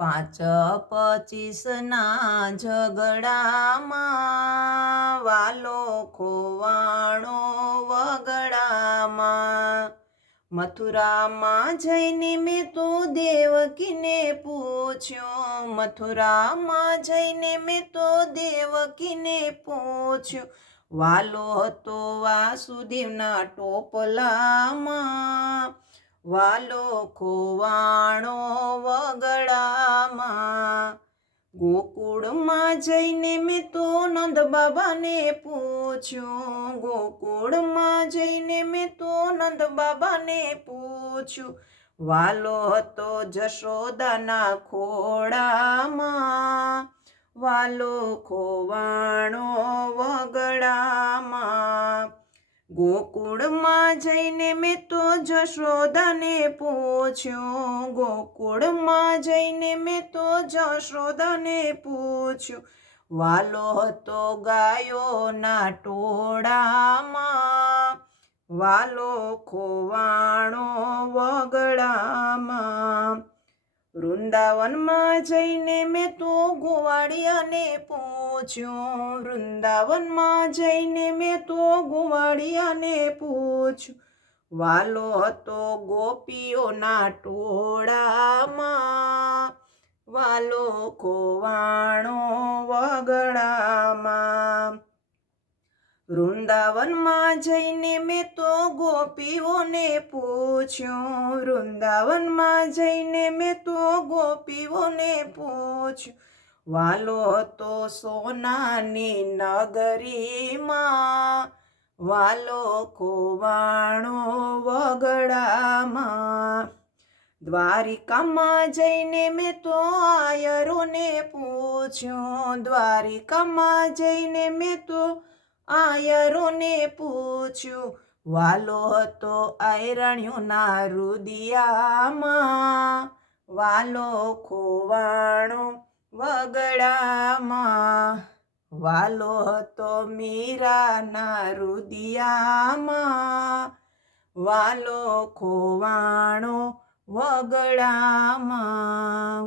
પાંચ પચીસના ઝઘડામાં વાલો ખોવાણો વગડામાં. મથુરામાં જઈને મેં તો દેવકીને પૂછ્યું, મથુરામાં જઈને મેં તો દેવકીને પૂછ્યું, વાલો હતો વાસુદેવના ટોપલામાં, વાલો ખોવાણો વગડામાં. ગોકુળમાં જઈને મેં તો નંદ બાબાને પૂછ્યું, ગોકુળમાં જઈને મેં તો નંદ બાબાને પૂછ્યું, વાલો હતો જશોદાના ખોળામાં, વાલો ખોવાણો વગડામાં. ગોકુળમાં જઈને મેં તો જશોદાને પૂછ્યું, ગોકુળમાં જઈને મેં તો જશોદાને પૂછ્યું, વાલો હતો ગાયોના ટોળામાં, વાલો ખોવાણો વગડામાં. વૃંદાવનમાં જઈને મેં તો ગોવાળિયાને પૂછ્યું, વૃંદાવનમાં જઈને મેં તો ગોવાળિયાને પૂછ્યું, વાલો હતો ગોપીઓના ટોળામાં, વાલો ખોવાણો વગડામાં. વૃંદાવનમાં જઈને મેં તો ગોપીઓને પૂછ્યું, વૃંદાવનમાં જઈને મેં તો ગોપીઓને પૂછ્યું, વાલો હતો સોનાની નગરીમાં, વાલો ખોવાણો વગડામાં. દ્વારિકામાં જઈને મેં તો આયરોને પૂછ્યું, દ્વારિકામાં જઈને મેં તો આયરોને પૂછ્યું, વાલો હતો આયરણ્યોના રુદિયામાં, વાલો ખોવાણો વગડામાં. વાલો હતો મીરાના રુદિયામાં, વાલો ખોવાણો વગડામાં.